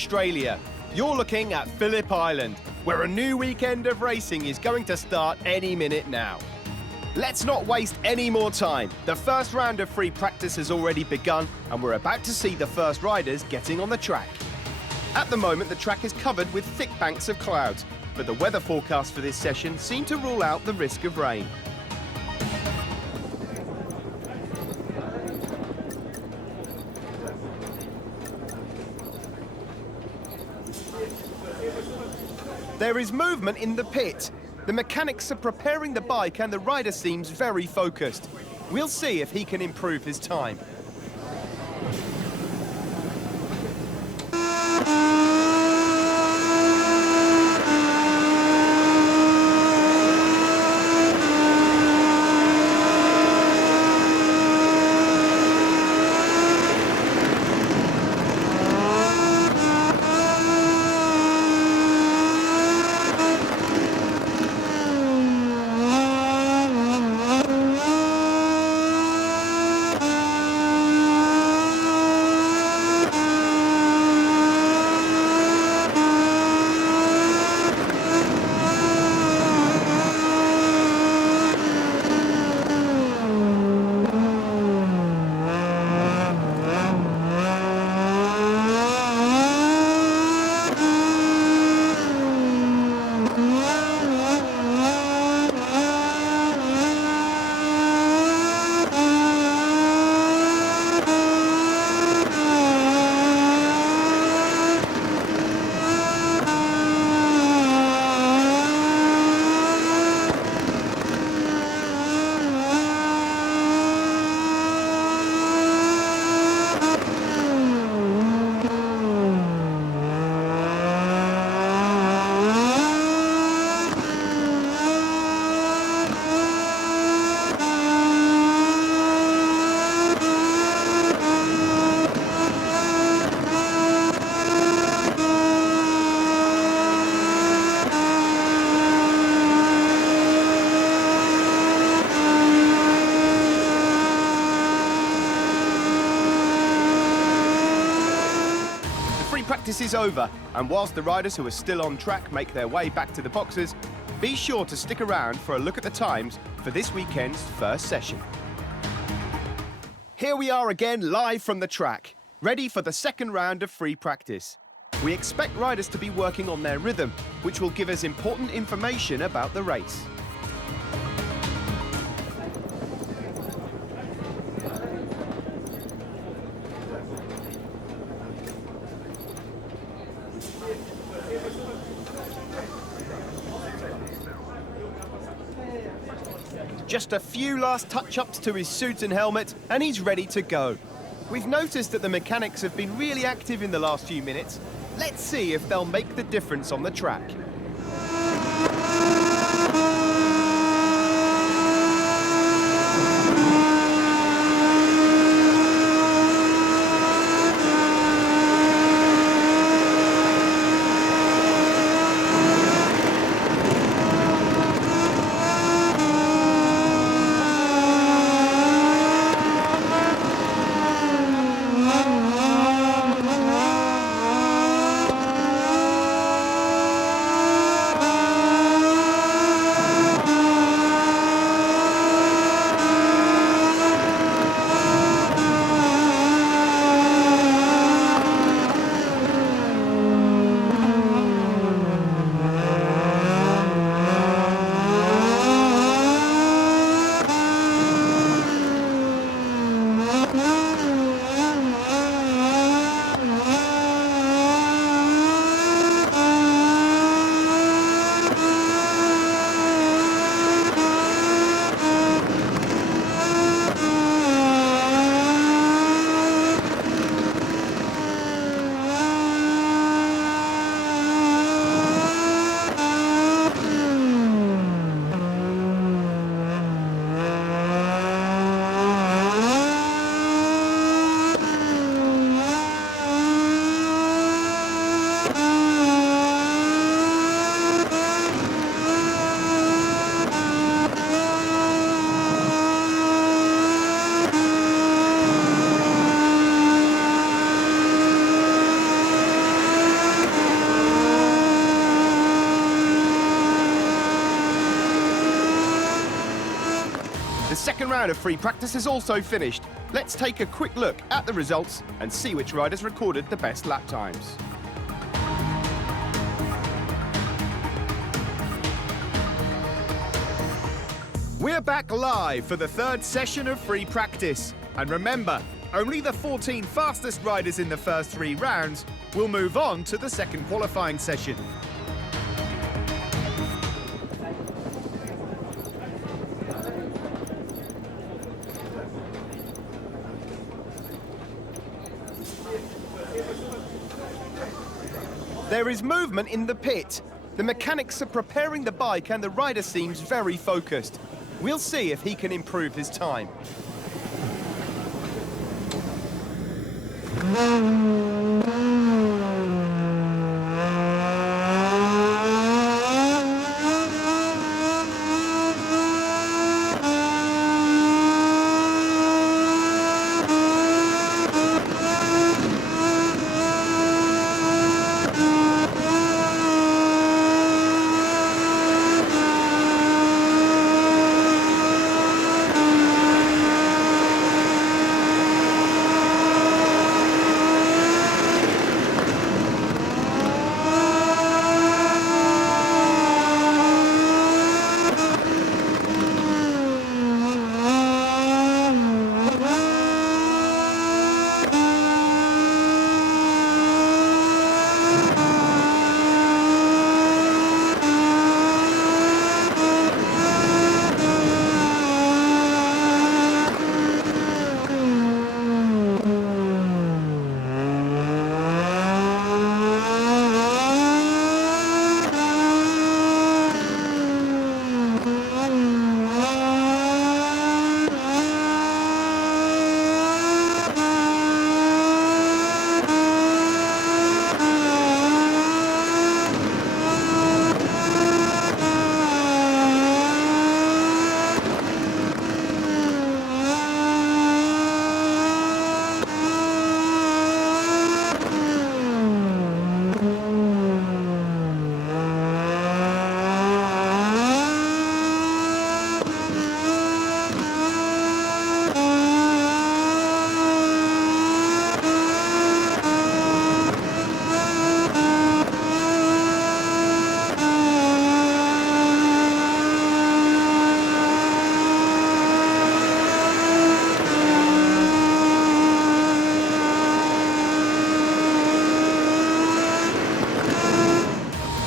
Australia. You're looking at Phillip Island, where a new weekend of racing is going to start any minute now. Let's not waste any more time. The first round of free practice has already begun, and we're about to see the first riders getting on the track. At the moment, the track is covered with thick banks of clouds, but the weather forecast for this session seem to rule out the risk of rain. There is movement in the pit. The mechanics are preparing the bike and the rider seems very focused. We'll see if he can improve his time. Practice is over, and whilst the riders who are still on track make their way back to the boxes, be sure to stick around for a look at the times for this weekend's first session. Here we are again live from the track, ready for the second round of free practice. We expect riders to be working on their rhythm, which will give us important information about the race. Just a few last touch-ups to his suit and helmet, and he's ready to go. We've noticed that the mechanics have been really active in the last few minutes. Let's see if they'll make the difference on the track. second round of free practice is also finished. Let's take a quick look at the results and see which riders recorded the best lap times. We're back live for the third session of free practice. And remember, only the 14 fastest riders in the first 3 rounds will move on to the second qualifying session. There is movement in the pit. The mechanics are preparing the bike and the rider seems very focused. We'll see if he can improve his time.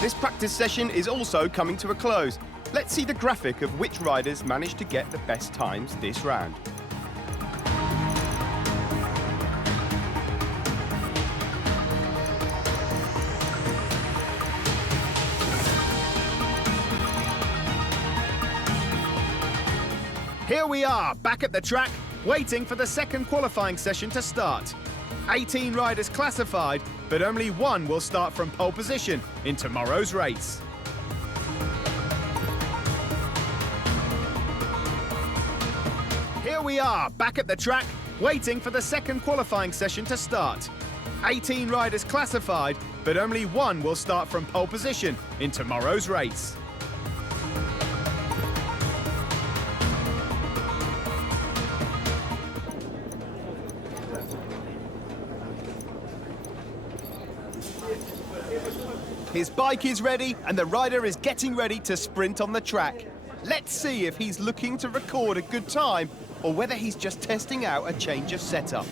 This practice session is also coming to a close. Let's see the graphic of which riders managed to get the best times this round. Here we are, back at the track, waiting for the second qualifying session to start. 18 riders classified, but only one will start from pole position in tomorrow's race. Here we are, back at the track, waiting for the second qualifying session to start. 18 riders classified, but only one will start from pole position in tomorrow's race. His bike is ready and the rider is getting ready to sprint on the track. Let's see if he's looking to record a good time or whether he's just testing out a change of setup.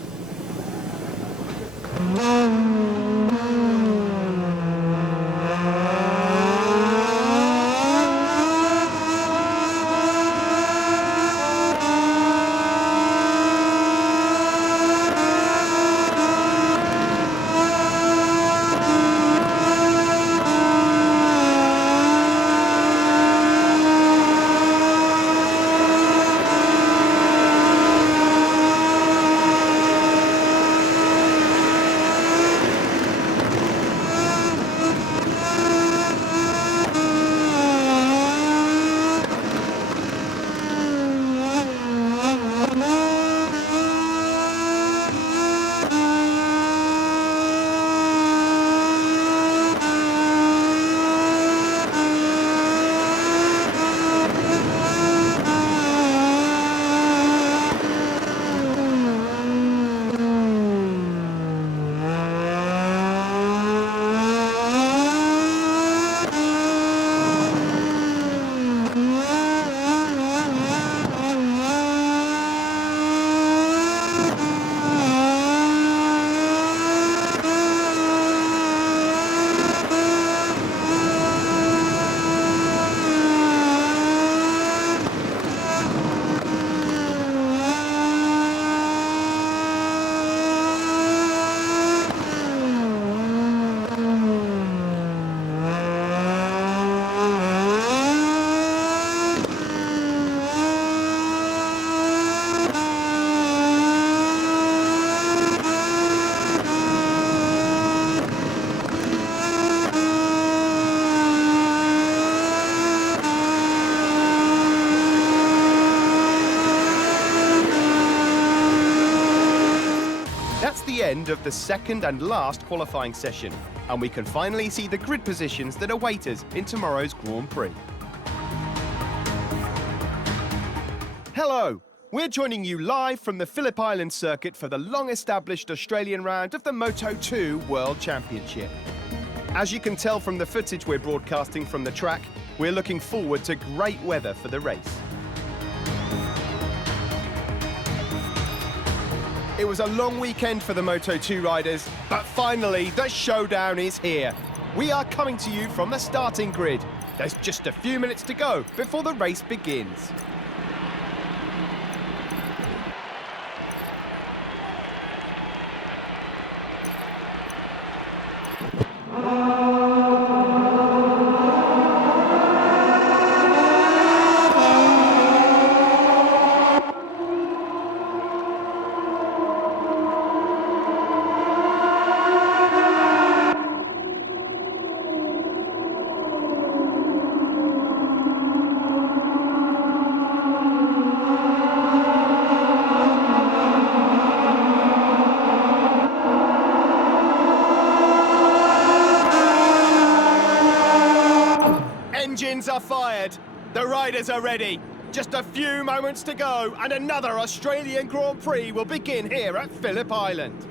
end of the second and last qualifying session, and we can finally see the grid positions that await us in tomorrow's Grand Prix. Hello, we're joining you live from the Phillip Island circuit for the long-established Australian round of the Moto2 World Championship. As you can tell from the footage we're broadcasting from the track, we're looking forward to great weather for the race. It was a long weekend for the Moto2 riders, but finally the showdown is here. We are coming to you from the starting grid. There's just a few minutes to go before the race begins. Engines are fired. The riders are ready. Just a few moments to go and another Australian Grand Prix will begin here at Phillip Island.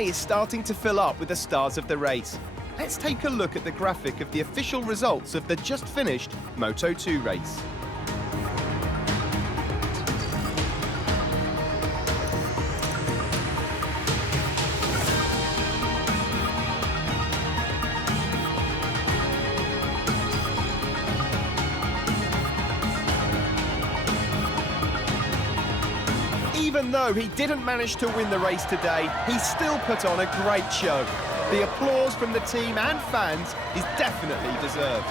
display is starting to fill up with the stars of the race. Let's take a look at the graphic of the official results of the just finished Moto2 race. Even though he didn't manage to win the race today, he still put on a great show. The applause from the team and fans is definitely deserved.